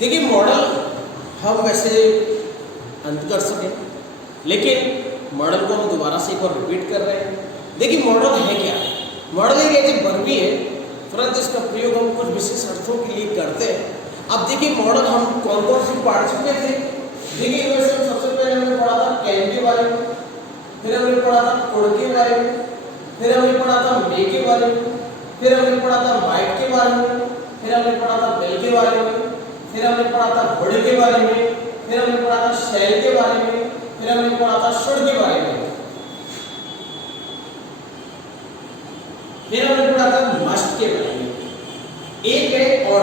देखिए मॉडल हम वैसे अंत कर सकें, लेकिन मॉडल को हम दोबारा से एक और रिपीट कर रहे हैं। देखिए मॉडल है क्या? मॉडल एक ऐसी वर्बी है, तुरंत इसका प्रयोग हम कुछ विशेष अर्थों के लिए करते हैं। अब देखिए मॉडल हम कौन कौन सी पार्टिसिपेट थे। देखिए इनमें से सबसे पहले हमने पढ़ा था कैन के बारे में, फिर हमने पढ़ा था कोड के बारे में, फिर हमने पढ़ा था मे के बारे में, फिर हमने पढ़ा था माइट के बारे में, फिर हमने पढ़ा था बेल के बारे में, फिर हमने पढ़ा था बॉडी के बारे में, फिर हमने पढ़ा था शेल के बारे में, फिर हमने पढ़ा था शुड के बारे में, फिर हमने पढ़ा था मस्ट के बारे में। एक है और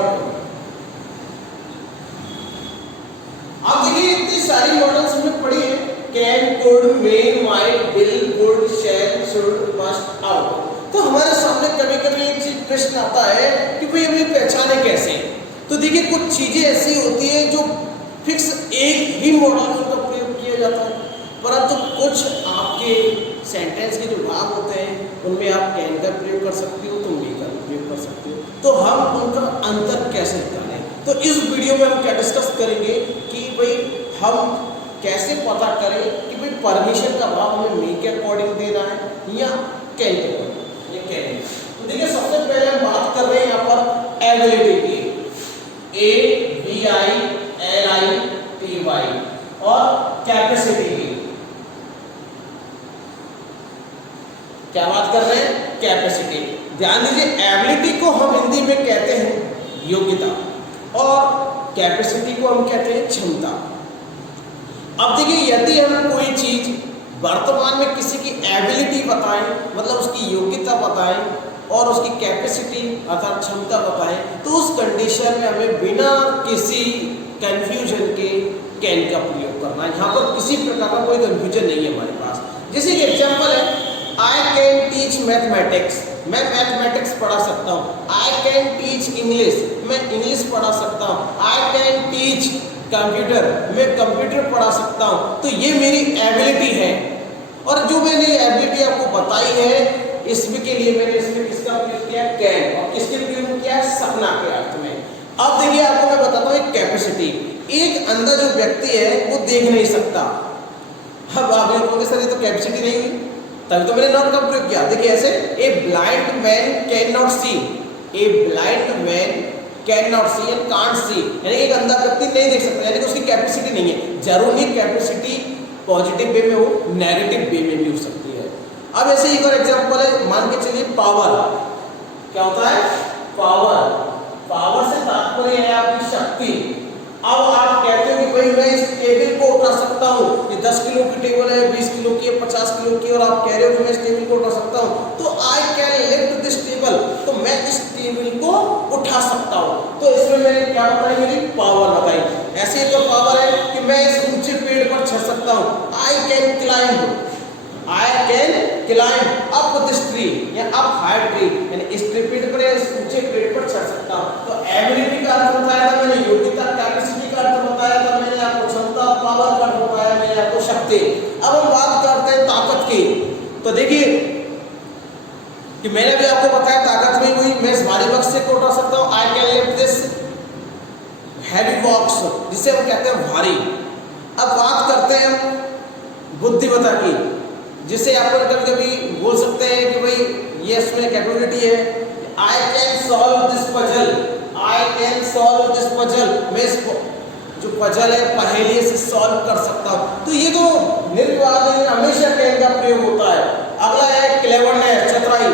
अब देखिए इतनी सारी मॉडल्स हमने पढ़ी है, can, could, may, might, will, would, shall, should, must, ought. तो हमारे सामने कभी कभी एक चीज प्रश्न आता है कि भाई हमें पहचाने कैसे। तो देखिए कुछ चीजें ऐसी होती है जो फिक्स एक ही मॉडल में उनका प्रयोग किया जाता है, परंतु कुछ आपके सेंटेंस के जो भाग होते हैं उनमें आप कैन का प्रयोग कर सकते हो, तो मे का प्रयोग कर सकते हो। तो हम उनका अंतर कैसे निकालें? तो इस वीडियो में हम क्या डिस्कस करेंगे कि भाई हम कैसे पता करें कि भाई परमिशन का भाव हमें मे के अकॉर्डिंग देना है या कैन के अकॉर्डिंग, या कैन। तो देखिए सबसे पहले हम बात कर रहे हैं यहाँ पर एबिलिटी की, ABILITY, और कैपेसिटी की। क्या बात कर रहे हैं? कैपेसिटी। ध्यान दीजिए एबिलिटी को हम हिंदी में कहते हैं योग्यता और कैपेसिटी को हम कहते हैं क्षमता। अब देखिए यदि हम कोई चीज वर्तमान में किसी की एबिलिटी बताएं, मतलब उसकी योग्यता बताएं और उसकी कैपेसिटी अर्थात क्षमता बताएं, तो उस कंडीशन में हमें बिना किसी कंफ्यूजन के कैन का प्रयोग करना है। यहाँ पर किसी प्रकार का कोई कंफ्यूजन नहीं है हमारे पास। जैसे कि एग्जांपल है, आई कैन टीच मैथमेटिक्स, मैं मैथमेटिक्स पढ़ा सकता हूँ। आई कैन टीच इंग्लिश, मैं इंग्लिश पढ़ा सकता हूँ। आई कैन टीच कंप्यूटर, मैं कंप्यूटर पढ़ा सकता हूँ। तो ये मेरी एबिलिटी है, और जो मैंने एबिलिटी आपको बताई है इसमें के लिए मैंने इसमें किसका प्रयोग किया? कैन। और किसके प्रयोग किया? सपना के अर्थ में। अब देखिए आपको मैं बताता हूँ एक कैपेसिटी। एक अंधा जो व्यक्ति है वो देख नहीं सकता। अब आप लोगों सर ये तो कैपेसिटी नहीं हुई, तभी तो मैंने नॉट का प्रयोग किया। देखिए ऐसे, a blind man can not see, a blind man can not see and can't see, यानी एक अंधा व्यक्ति नहीं देख सकता, यानी कि उसकी कैपेसिटी नहीं है। जरूरी कैपेसिटी पॉजिटिव वे में हो, नेगेटिव वे में भी हो सकती है। अब ऐसे एक और एग्जांपल है, मान के चलिए पावर। क्या होता है? पावर। पावर से तात्पर्य है आपकी शक्ति। अब आप कहते हो कि भाई मैं इस टेबल को उठा सकता हूँ, ये 10 किलो की टेबल है, 20 किलो की है, 50 किलो की, और आप कह रहे हो कि मैं इस टेबल को उठा सकता हूँ, तो I can lift this table, तो मैं इस टेबल को उठा सकता हूँ। तो इसमें मैंने क्या बताई? मेरी पावर बताई। ऐसे ही तो पावर है कि मैं इस ऊंचे पेड़ पर चढ़ सकता हूँ, I can climb, I can climb up this tree, या अप हाई ट्री, यानी इस पेड़ पर, इस ऊंचे पेड़ पर चढ़ सकता हूँ। तो एबिलिटी का अर्थ बताया था मैंने, योग्यता, कैपेसिटी का अर्थ बताया था मैंने आपको, क्षमता, पावर का अर्थ बताया मैंने आपको, शक्ति। अब हम बात करते हैं ताकत की। तो देखिए कि मैंने भी आपको बताया ताकत में हुई, मैं इस भारी बक्से को उठा सकता हूँ, I can lift this heavy box, जिसे हम कहते हैं भारी। अब बात करते हैं हम बुद्धिमत्ता की, जिसे आप कभी कभी बोल सकते हैं कि भाई ये इसमें कैपेबिलिटी है, I can solve this puzzle, I can solve this puzzle, मैं इस जो पजल है पहेली से सॉल्व कर सकता हूँ। तो ये तो निर्विवाद हमेशा कैन का प्रयोग होता है। अगला है क्लेवरनेस, चतुराई,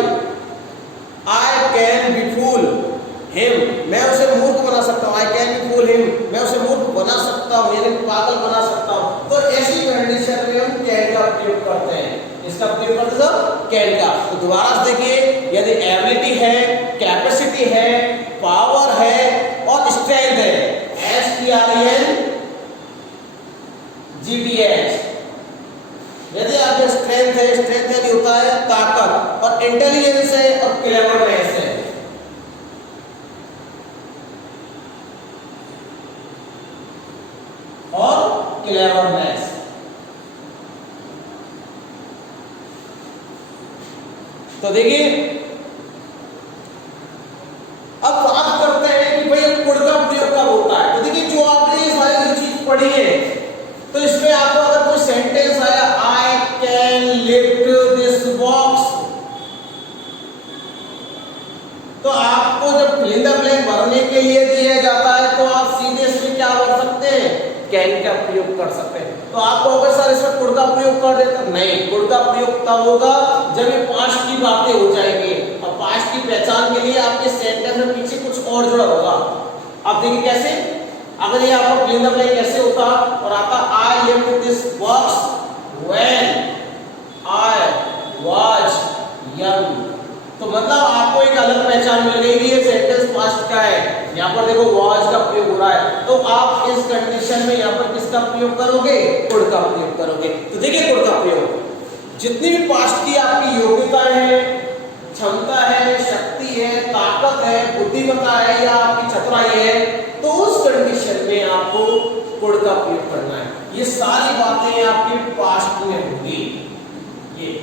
I can be fool him, मैं उसे मूर्ख बना सकता हूँ, I can be fool him, मैं उसे मूर्ख बना सकता हूँ, यानी पागल बना सकता हूँ। तो ऐसी कंडीशन में हम कैन का प्रयोग करते हैं। इसका प्रयोग करते हैं कैन का। तो दोबारा से देखिए, यदि एबिलिटी है, कैपेसिटी है, पावर है और स्ट्रेंथ है, STRENGTH, यदि आपके स्ट्रेंथ है, स्ट्रेंथ यदि होता है ताकत, और इंटेलिजेंस है और क्लेवरनेस है। और क्लेवरनेस। तो देखिए अब बात करते हैं कि भाई कुड का प्रयोग कब होता है। तो देखिए जो तो आपको जब फिल इन द ब्लैंक भरने के लिए दिया जाता है तो आप सीधे इसमें क्या भर सकते हैं, कैन का प्रयोग कर सकते हैं। तो आप कहोगे सर इसमें कुड का प्रयोग कर देते, नहीं, कुड का प्रयोग तब होगा जब ये पास्ट की बातें हो जाएंगी। और पास्ट की पहचान के लिए आपके सेंटेंस में पीछे कुछ और जुड़ा होगा। अब देखिए कैसे, अगर ये आपका फिल इन द ब्लैंक ऐसे होता और आता I lift this box when I was young, तो मतलब आपको एक अलग पहचान मिल गई कि ये सेंटेंस पास्ट का है। यहाँ पर देखो वाज का प्रयोग हो रहा है, तो आप इस कंडीशन में यहाँ पर किसका प्रयोग करोगे, कुड का प्रयोग करोगे। तो देखिए कुड का प्रयोग, जितनी भी पास्ट की आपकी योग्यता है, क्षमता है, शक्ति है, ताकत है, बुद्धिमत्ता है या आपकी चतुराई है, तो उस कंडीशन में आपको कुड का प्रयोग करना है। ये सारी बातें आपके पास्ट में होंगी। ये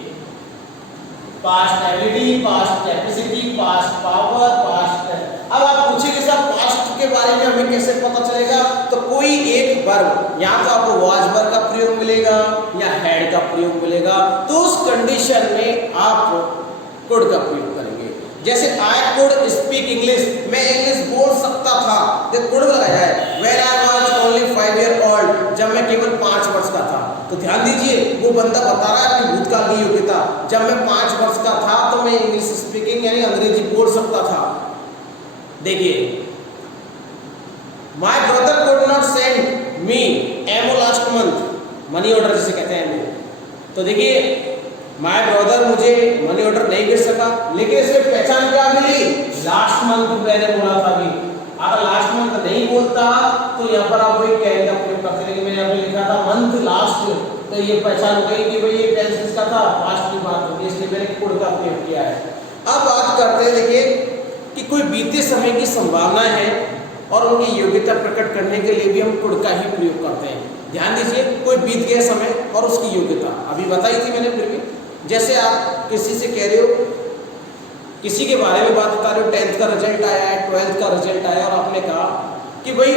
past ability, past capacity, past power, past. अब आप पूछेंगे सर पास्ट के बारे में हमें कैसे पता चलेगा, तो कोई एक वर्ब, या तो आपको वाज वर्ब का प्रयोग मिलेगा या हैड का प्रयोग मिलेगा, तो उस कंडीशन में आप कुड का प्रयोग करेंगे। जैसे आई कुड स्पीक इंग्लिश, मैं इंग्लिश बोल सकता था, तो कुड लगाया है। When I was only 5 year old, जब मैं केवल 5 वर्ष का था। तो ध्यान दीजिए, वो बंदा बता रहा है अपनी भूतकाल की योग्यता, जब मैं 5 वर्ष का था तो मैं इंग्लिश स्पीकिंग यानी अंग्रेजी बोल सकता था। देखिए, my brother could not send me MO last month, money order जिसे कहते हैं एमओ। तो देखिए, माय ब्रदर मुझे मनी ऑर्डर नहीं भेज सका, लेकिन इसमें पहचान क्या मिली, लास्ट मंथ मैंने बोला था कि अगर लास्ट मंथ नहीं बोलता तो यहाँ पर आप वही कैन का प्रयोग करते, लेकिन मैंने यहाँ पे लिखा था मंथ लास्ट, तो ये पहचान हो गई कि भाई ये टेंस किसका था, पास्ट की बात होगी, इसलिए मैंने कुड का प्रयोग किया है। अब बात करते हैं, देखिए कि कोई बीते समय की संभावना है और उनकी योग्यता प्रकट करने के लिए भी हम कुड का ही प्रयोग करते हैं। ध्यान दीजिए, कोई बीत गया समय और उसकी योग्यता अभी बताई थी मैंने, फिर भी जैसे आप किसी से कह रहे हो, किसी के बारे में बात बता रहे हो, 10th का रिजल्ट आया है, 12th का रिजल्ट आया और आपने कहा कि भाई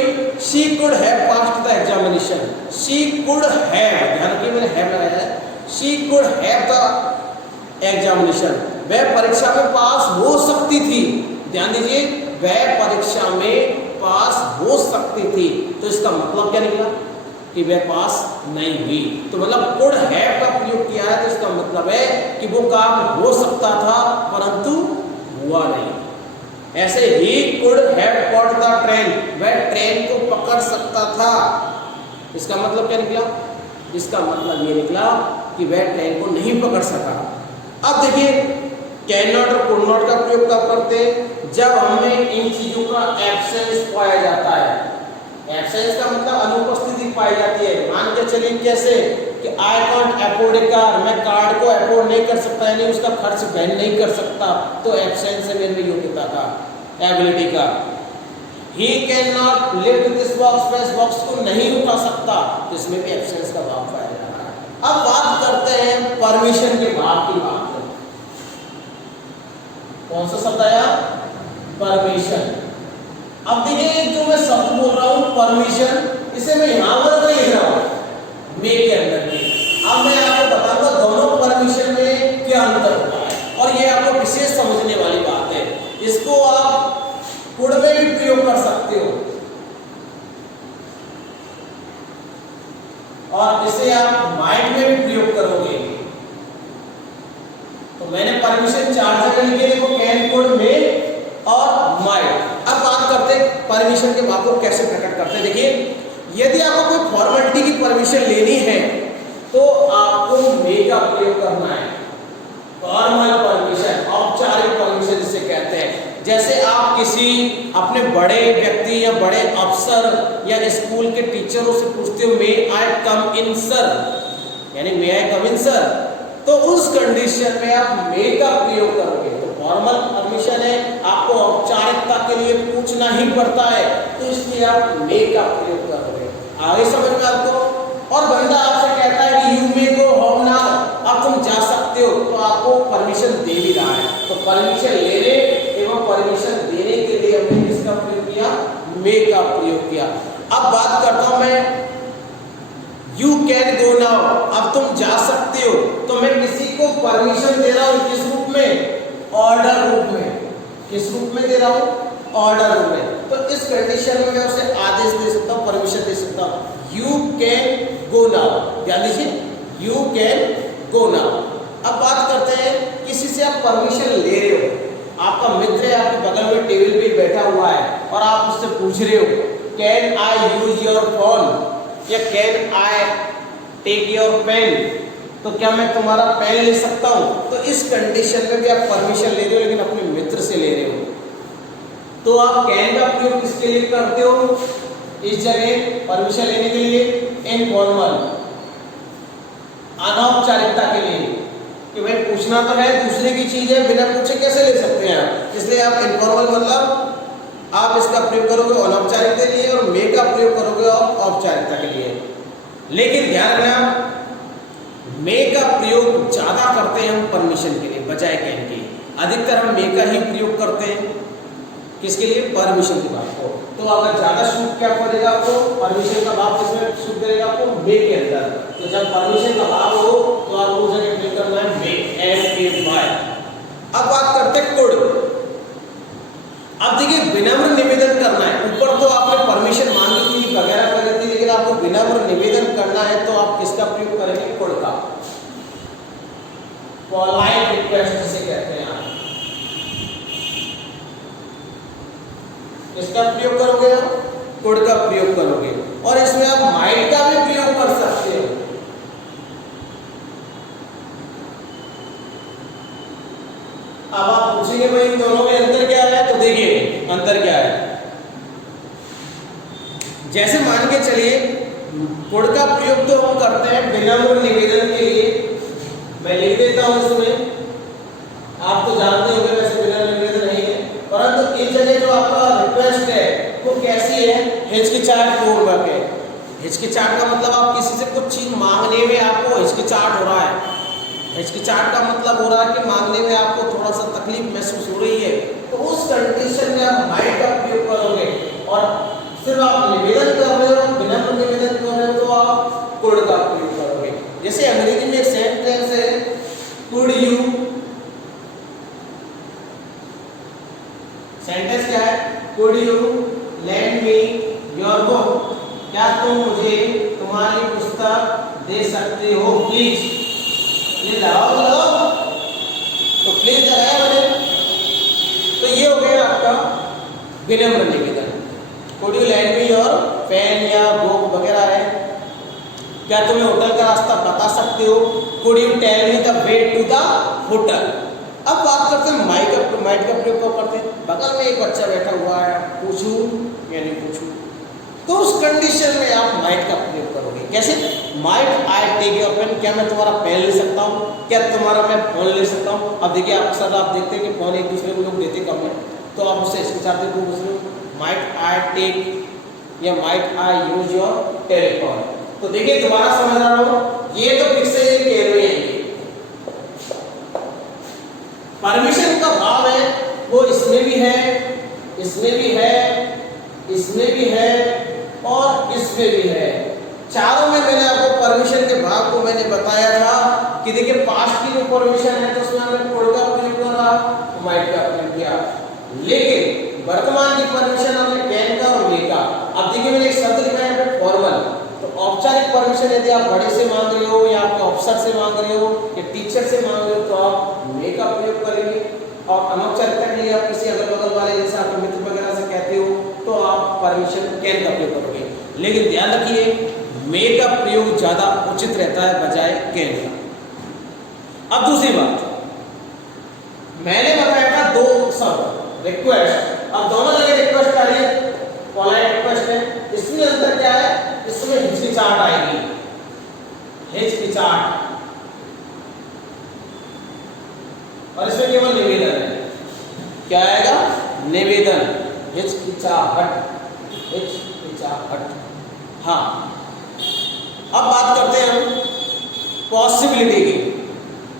she could have passed the examination, she could have, ध्यान रखिए मैंने हैव लगाया है, she could have the examination, वह परीक्षा में पास हो सकती थी। ध्यान दीजिए, वह परीक्षा में पास हो सकती थी, तो इसका मतलब क्या निकला कि वह पास नहीं हुई। तो मतलब कुड हैव का प्रयोग किया है, तो इसका मतलब है कि वो काम हो सकता था परंतु हुआ नहीं। ऐसे he could have caught the train, वह ट्रेन को पकड़ सकता था। इसका मतलब क्या निकला, इसका मतलब ये निकला कि वह ट्रेन को नहीं पकड़ सका। अब देखिए, कैन नॉट और कुड नॉट का प्रयोग कब करते हैं, जब हमें इन चीजों का एब्सेंस पाया जाता है। एब्सेंस का मतलब अनुपस्थिति पाई जाती है। मान के चलिए कैसे कि I can't afford A car, मैं कार को अफोर्ड नहीं कर सकता, यानी उसका खर्च वहन नहीं कर सकता, तो एब्सेंस है मेरे योग्यता का, एबिलिटी का। He can not lift this box, मैं इस बॉक्स को नहीं उठा सकता, तो इसमें भी एब्सेंस का भाव पाया जा रहा है। अब बात करते हैं परमिशन के भाव की बात। कौन सा शब्द आया, परमिशन। अब देखिए, जो मैं शब्द बोल रहा हूं परमिशन, इसे मैं यहां पर नहीं लिख रहा हूं मे के अंदर में। अब मैं आपको बताऊंगा दोनों परमिशन में क्या अंतर होता है, और ये आपको विशेष समझने वाली बात है। इसको आप कुड में भी प्रयोग कर सकते हो और इसे आप माइट में भी प्रयोग करोगे। तो मैंने परमिशन 4 जगह लिखे, देखो कैन, कुड, मे और माइट। अब बात करते हैं परमिशन के भाव को कैसे प्रकट करते हैं। देखिए, यदि आपको कोई फॉर्मेलिटी की परमिशन लेनी है तो आपको मे का प्रयोग करना है। फॉर्मल परमिशन, औपचारिक परमिशन जिसे कहते हैं। जैसे आप किसी अपने बड़े व्यक्ति या बड़े अफसर या स्कूल के टीचरों से पूछते हो मे आई कम इन सर, यानी मे आई कम इन सर, तो उस कंडीशन में आप मे का प्रयोग करोगे। तो फॉर्मल परमिशन है, आपको औपचारिकता के लिए पूछना ही पड़ता है, तो इसलिए आप मे का प्रयोग करोगे। आगे समझ में आपको। और बंदा आपसे कहता है कि you may go home now, अब तुम जा सकते हो, तो आपको परमिशन दे भी रहा है। तो परमिशन लेने एवं परमिशन देने के लिए हमने किसका प्रयोग किया, मे का प्रयोग किया। अब बात करता हूं मैं, यू कैन गो नाउ, अब तुम जा सकते हो, तो मैं किसी को परमिशन दे रहा हूं किस रूप में, ऑर्डर रूप में। किस रूप में दे रहा हूँ? ऑर्डर रूप में। तो इस कंडीशन में मैं उसे आदेश दे सकता हूँ, परमिशन दे सकता हूँ, यू कैन गो नाउ। ध्यान दीजिए, यू कैन गो नाउ। अब बात करते हैं, किसी से आप परमिशन ले रहे हो, आपका मित्र है आपके बगल में टेबल पे बैठा हुआ है और आप उससे पूछ रहे हो can I use your phone या can I take your pen, तो क्या मैं तुम्हारा पेन ले सकता हूं? तो इस कंडीशन में भी आप परमिशन ले रहे हो, लेकिन अपने मित्र से ले रहे हो। तो आप कैन का प्रयोग किसके लिए करते हो? इस जगह परमिशन लेने के लिए इनफॉर्मल, अनौपचारिकता के लिए, कि भाई पूछना तो है, दूसरे की चीज है, बिना पूछे कैसे ले सकते हैं आप, इसलिए आप इनफॉर्मल मतलब आप इसका प्रयोग करोगे अनौपचारिकता के लिए और मे का प्रयोग करोगे औपचारिकता के लिए। लेकिन ध्यान रखना, मे का प्रयोग ज्यादा करते हैं हम परमिशन के लिए बजाय कैन के। अधिकतर हम मे का ही प्रयोग करते हैं, किसके लिए? परमिशन के भाव को। तो अगर ज्यादा सूट क्या पड़ेगा आपको? परमिशन का भाव किसमें सूट करेगा आपको? मे के अंदर। तो जब परमिशन का भाव हो तो आपको उसे प्रयोग करना है मे, M-A-Y। अब बात करते हैं कोड। अब देखिए, विनम्र निवेदन करना है। ऊपर तो आपने परमिशन मांगी थी वगैरह करी थी, लेकिन आपको विनम्र निवेदन करना है तो आप किसका प्रयोग करेंगे? कोड का। पोलाइट रिक्वेस्ट जिसे कहते हैं आप, किसका प्रयोग करोगे? आप कोड का प्रयोग करोगे। और इसमें आप माइट का भी प्रयोग कर सकते हो। अब आप पूछेंगे भाई इन दोनों में अंतर क्या है? तो देखिए अंतर क्या है। जैसे मान के चलिए, कोड का प्रयोग तो हम करते हैं विनम्र निवेदन के लिए। मैं लिख देता हूं इसमें, आप तो जानते होंगे वैसे विनम्र निवेदन नहीं है, परंतु इस जगह जो आपका रिक्वेस्ट है वो कैसी है? हिचकिचाहट पूर्वक है। हिचकिचाहट का मतलब आप किसी से कुछ चीज मांगने में आपको हिचकिचाहट हो रहा है। हिचकिचाहट का मतलब हो रहा है कि मांगने में आपको थोड़ा सा तकलीफ महसूस हो रही है, तो उस कंडीशन में आप माइट का प्रयोग करोगे। और सिर्फ आप निवेदन कर रहे हो, विनम्र निवेदन कर रहे हो, तो आप कुड का प्रयोग करोगे। जैसे अंग्रेजी में एक सेंटेंस है, कुड यू, सेंटेंस क्या है? Could you lend me your book, क्या तुम मुझे तुम्हारी पुस्तक दे सकते हो प्लीज? ये लगाओ, तो प्लीज लगाया मैंने। तो ये हो गया आपका विनम्र निवेदन। Could you lend me your pen या बुक वगैरह है, क्या तुम्हें होटल का रास्ता बता सकते हो? Could you tell me the way to the hotel. अब बात करते हैं माइट का प्रयोग कब करते हैं? बगल में एक बच्चा बैठा हुआ है, पूछूं या नहीं पूछूं, तो उस कंडीशन में आप माइट का प्रयोग करोगे। कैसे? Might I take your pen, क्या मैं तुम्हारा पेन ले सकता हूँ? क्या तुम्हारा मैं फोन ले सकता हूँ? अब देखिए, अक्सर आप देखते हैं कि फोन एक दूसरे को लोग देते कम है, तो आप उससे हिचकिचाते हो, पूछ रहे हो माइट आई टेक या might I use your telephone. तो देखिए, दोबारा समझ रहा हूँ, ये तो फिक्स है, कह रहे हैं परमिशन का भाव है वो इसमें भी है, इसमें भी है, इसमें भी है और इसमें भी है। चारों में मैंने आपको परमिशन के भाव को मैंने बताया था कि देखिए, पास्ट की जो परमिशन है तो उसमें हमने कोड का प्रयोग करा, माइट का प्रयोग किया, लेकिन वर्तमान की परमिशन हमने कैन का और मे का। अब देखिए, मैंने एक शब्द लिखा है फॉर्मल। तो औपचारिक परमिशन यदि आप बड़े से मांग रहे हो या आपके अफसर से मांग रहे हो या टीचर से मांग रहे हो तो आप मे का प्रयोग करेंगे। और अनौपचारिकता के लिए आप किसी अगल बगल वाले जैसे आपके मित्र वगैरह से कहते हो तो आप परमिशन कैन का प्रयोग करोगे। लेकिन ध्यान रखिए, मे का प्रयोग ज्यादा उचित रहता है बजाय कैन का। अब दूसरी बात, मैंने बताया था दो शब्द रिक्वेस्ट, अब दोनों जगह रिक्वेस्ट आ रही है, पोलाइट रिक्वेस्ट है। इसमें अंतर क्या है? इसमें हिचकिचाहट आएगी, हिचकिचाहट, और इसमें केवल निवेदन है। क्या आएगा? निवेदन, हिचकिचाहट, हिचकिचाहट। हाँ, अब बात करते हैं हम पॉसिबिलिटी की।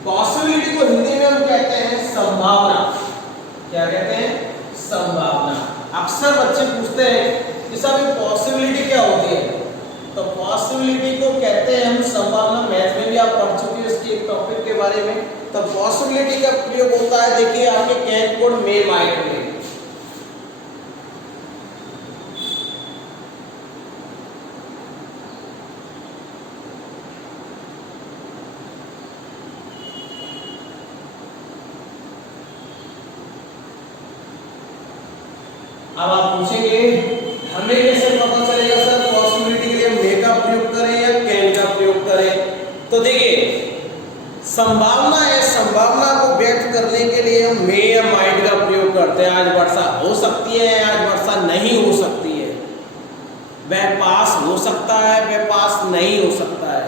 पॉसिबिलिटी को हिंदी में हम कहते हैं संभावना। क्या कहते हैं? संभावना। अक्सर बच्चे पूछते हैं कि साहब पॉसिबिलिटी क्या होती है? तो पॉसिबिलिटी को कहते हैं हम संभावना। मैथ में भी आप पढ़ चुके हैं इसकी एक टॉपिक के बारे में। तो पॉसिबिलिटी का प्रयोग होता है, देखिए आपके कैन कोड मे माइट में, अब आप पूछेंगे हमें कैसे पता चलेगा सर पॉसिबिलिटी के लिए मे का प्रयोग करें या कैन का प्रयोग करें? तो देखिए संभावना है, संभावना को व्यक्त करने के लिए हम मे या माइट का प्रयोग करते हैं। आज वर्षा हो सकती है, आज वर्षा नहीं हो सकती है, वह पास हो सकता है, वह पास नहीं हो सकता है।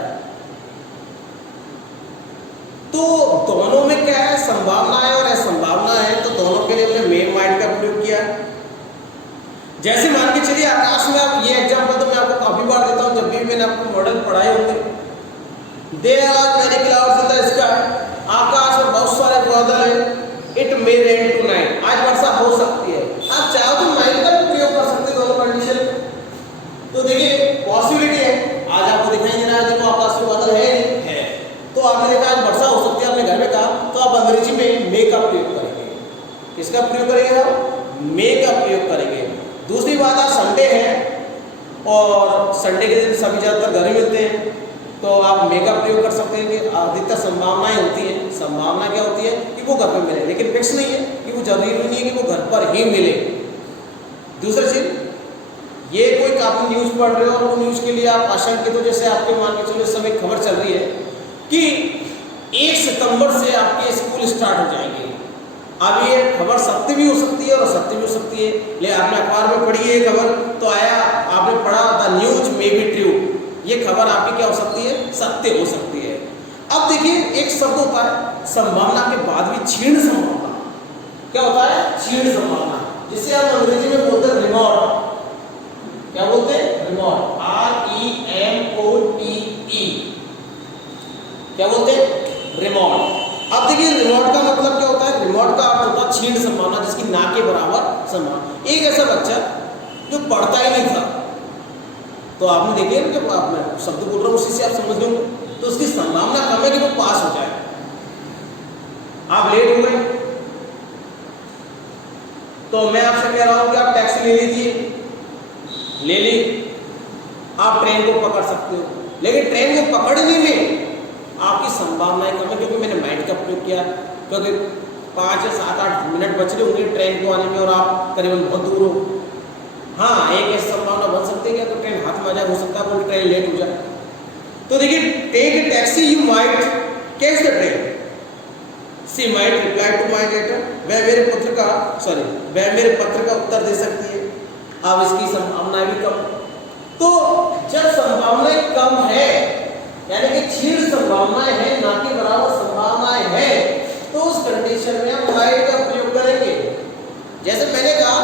तो दोनों में क्या है, संभावना है और असंभावना है, तो दोनों के लिए हमने मे माइट का प्रयोग किया। जैसे मान के चलिए आकाश में, आप ये एग्जांपल तो मैं आपको काफी बार देता हूं जब भी मैंने आपको मॉडल पढ़ाए होंगे। There are many clouds in the sky, आकाश में बहुत सारे बादल हैं। इट मे रेन टुनाइट, आज वर्षा हो सकती है। आप चाहो तो माइट का भी प्रयोग कर सकते हो दोनों कंडीशन। तो देखिए पॉसिबिलिटी है, आज आपको दिखाई दे रहा है, देखो आकाश में बादल है नहीं है, तो आपने देखा आज वर्षा हो सकती है, आपने घर में कहा, तो आप अंग्रेजी में मे का प्रयोग करेंगे। किसका प्रयोग करेंगे आप? मे का प्रयोग करेंगे। दूसरी बात, आज संडे है और संडे के दिन सभी ज़्यादातर घर मिलते हैं, तो आप मे का प्रयोग कर सकते हैं कि अधिकतर संभावनाएं होती हैं। संभावना क्या होती है कि वो घर पर मिले, लेकिन फिक्स नहीं है कि वो जरूरी नहीं है कि वो घर पर ही मिले। दूसरी चीज, ये कोई आप न्यूज़ पढ़ रहे हो और वो न्यूज़ के लिए आप आशंकित हो, जैसे आपके मान के चलो इस समय खबर चल रही है कि 1 सितंबर से आपके स्कूल स्टार्ट हो जाएंगे। अब ये खबर सत्य भी हो सकती है और असत्य भी हो सकती है, ले आपने अखबार में पढ़ी है खबर, तो आया आपने पढ़ा the news may be true, ये खबर आपकी क्या हो सकती है? सत्य हो सकती है। अब देखिए एक शब्द होता है संभावना के बाद भी क्षीण संभावना। क्या होता है? क्षीण संभावना, जिसे हम अंग्रेजी में बोलते हैं रिमोट। क्या बोलते हैं? Remote, REMOTE। क्या बोलते हैं? रिमोट। अब देखिए रिमोट का मतलब क्या होता है? रिमोट का अर्थ होता है क्षीण संभावना, जिसकी ना के बराबर संभावना। एक ऐसा बच्चा जो पढ़ता ही नहीं था, तो आपने देखिए जब आपने शब्द बोल रहा हूं उसी से आप समझ लो, तो उसकी संभावना कम है कि वो पास हो जाए। आप लेट हो गए, तो मैं आपसे कह रहा हूं कि आप टैक्सी ले लीजिए, ले ली, आप ट्रेन को पकड़ सकते हो, लेकिन ट्रेन को पकड़ने में आपकी संभावनाएं कम है, क्योंकि मैंने माइंड का प्रयोग किया, क्योंकि 5 या 7-8 मिनट बच रहे होंगे ट्रेन को आने में और आप करीबन बहुत दूर हो। हाँ, एक ऐसी संभावना बन सकती है कि तो ट्रेन हाथ में आ जाए, हो सकता है कोई ट्रेन लेट हो जाए। तो देखिए take a taxi, you might catch the train, she might reply to my letter, वह मेरे पत्र का उत्तर दे सकती है। अब इसकी संभावना भी कम। तो जब संभावनाएं कम है, यानी कि क्षीण संभावनाएं हैं, ना कि बराबर संभावनाएं हैं, तो उस कंडीशन में हम माइट का प्रयोग करेंगे। जैसे मैंने कहा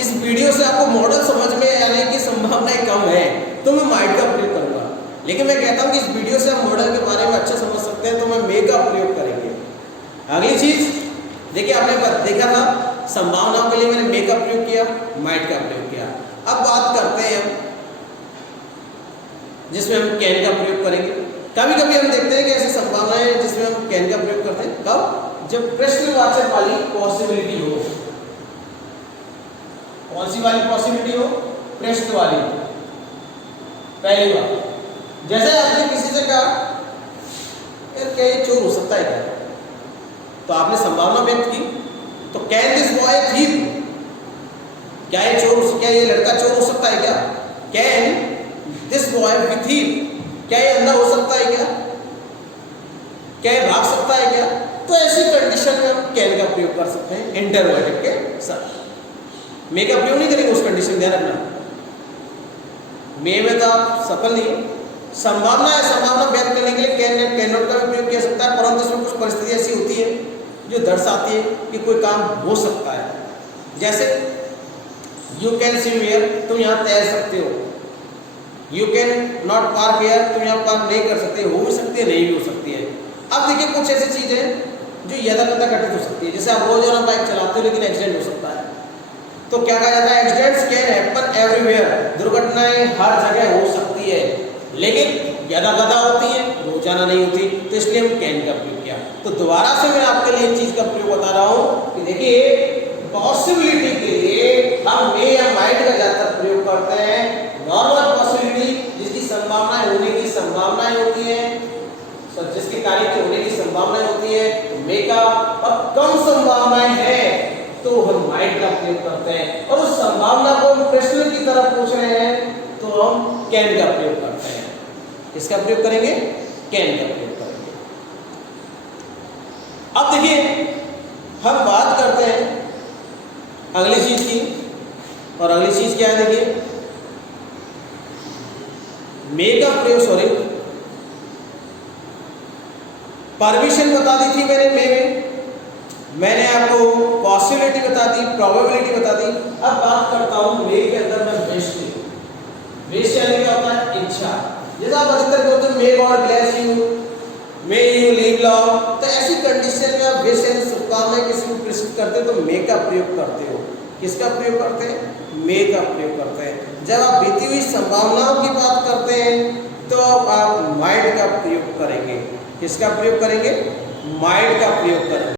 इस वीडियो से आपको मॉडल समझ में आने की संभावनाएं कम है, तो मैं माइट का प्रयोग करूंगा। लेकिन मैं कहता हूं कि इस वीडियो से आप मॉडल के बारे में अच्छा समझ सकते हैं, तो मैं मे का प्रयोग करेंगे। अगली चीज देखिए, आपने देखा था संभावनाओं के लिए मैंने मे का प्रयोग किया, माइट का प्रयोग किया। अब बात करते हैं जिसमें हम कैन का प्रयोग करेंगे। कभी कभी हम देखते हैं कि ऐसी संभावनाएं जिसमें हम कैन का प्रयोग करते हैं, कब? जब प्रश्नवाचक वाली पॉसिबिलिटी हो। कौन सी वाली पॉसिबिलिटी हो? प्रश्न वाली। पहली बात, जैसे आपने किसी से कहा यार क्या ये चोर हो सकता है क्या, तो आपने संभावना व्यक्त की, तो कैन दिस बॉय थीफ, क्या ये चोर, क्या ये लड़का चोर हो सकता है क्या? Can this boy be thief, क्या ये अंधा हो सकता है क्या? क्या ये भाग सकता है क्या? तो ऐसी कंडीशन में हम कैन का प्रयोग कर सकते हैं इंटरोगेटिव के साथ। मे का प्रयोग नहीं करेंगे उस कंडीशन, ध्यान रखना। मे में तो आप सफल नहीं। संभावना है, संभावना व्यक्त करने के लिए कैन कैन नॉट का भी प्रयोग किया सकता है, परंतु इसमें कुछ परिस्थिति ऐसी होती है जो दर्शाती है कि कोई काम हो सकता है। जैसे यू कैन स्विम हियर, तुम यहाँ तैर सकते हो। You can not park here, तुम यहाँ पार्क नहीं कर सकते। हो भी सकती है, नहीं भी हो सकती है। अब देखिए कुछ ऐसी चीजें जो यथाकथा घटित हो सकती है, जैसे आप रोजाना बाइक चलाते हो लेकिन एक्सीडेंट हो सकता है, तो क्या कहा जाता है? एक्सीडेंट्स कैन हैपन एवरीवेयर, दुर्घटनाएं हर जगह हो सकती है, लेकिन यथाकथा होती है, रोजाना नहीं होती। तो इसलिए हम कैन का प्रयोग किया। तो दोबारा से मैं आपके लिए एक चीज का प्रयोग बता रहा हूं कि देखिए पॉसिबिलिटी के लिए हम मे या माइट का ज्यादातर प्रयोग करते हैं। नॉर्मल पॉसिबिलिटी, जिसकी संभावनाएं होने की संभावनाएं होती है, जिसके कार्य के होने की संभावनाएं होती है, तो मे का। और कम संभावनाएं हैं तो हम माइट का प्रयोग करते हैं, और उस संभावना पूछ रहे हैं तो हम कैन का प्रयोग करते हैं। किसका प्रयोग करेंगे? कैन का प्रयोग करेंगे। अब देखिए हम बात करते हैं अगली चीज की, और अगली चीज क्या है? देखिए मे का प्रयोग, परमिशन बता दी थी मैंने मे में, मैंने आपको पॉसिबिलिटी बता दी, प्रोबेबिलिटी बता दी। अब बात करता हूं मे के अंदर मैं विश की। विश यानी क्या होता है? इच्छा। जैसे आप अधिकतर बोलते हैं may God bless you, may you live long, तो ऐसी कंडीशन में आप विश यानी शुभकामनाएं किसी को प्रेषित करते हो तो मे का प्रयोग करते हो। किसका प्रयोग करते हैं? मे का प्रयोग करते हैं। जब आप बीती हुई संभावनाओं की बात करते हैं तो आप माइंड का प्रयोग करेंगे। किसका प्रयोग करेंगे? माइंड का प्रयोग करेंगे।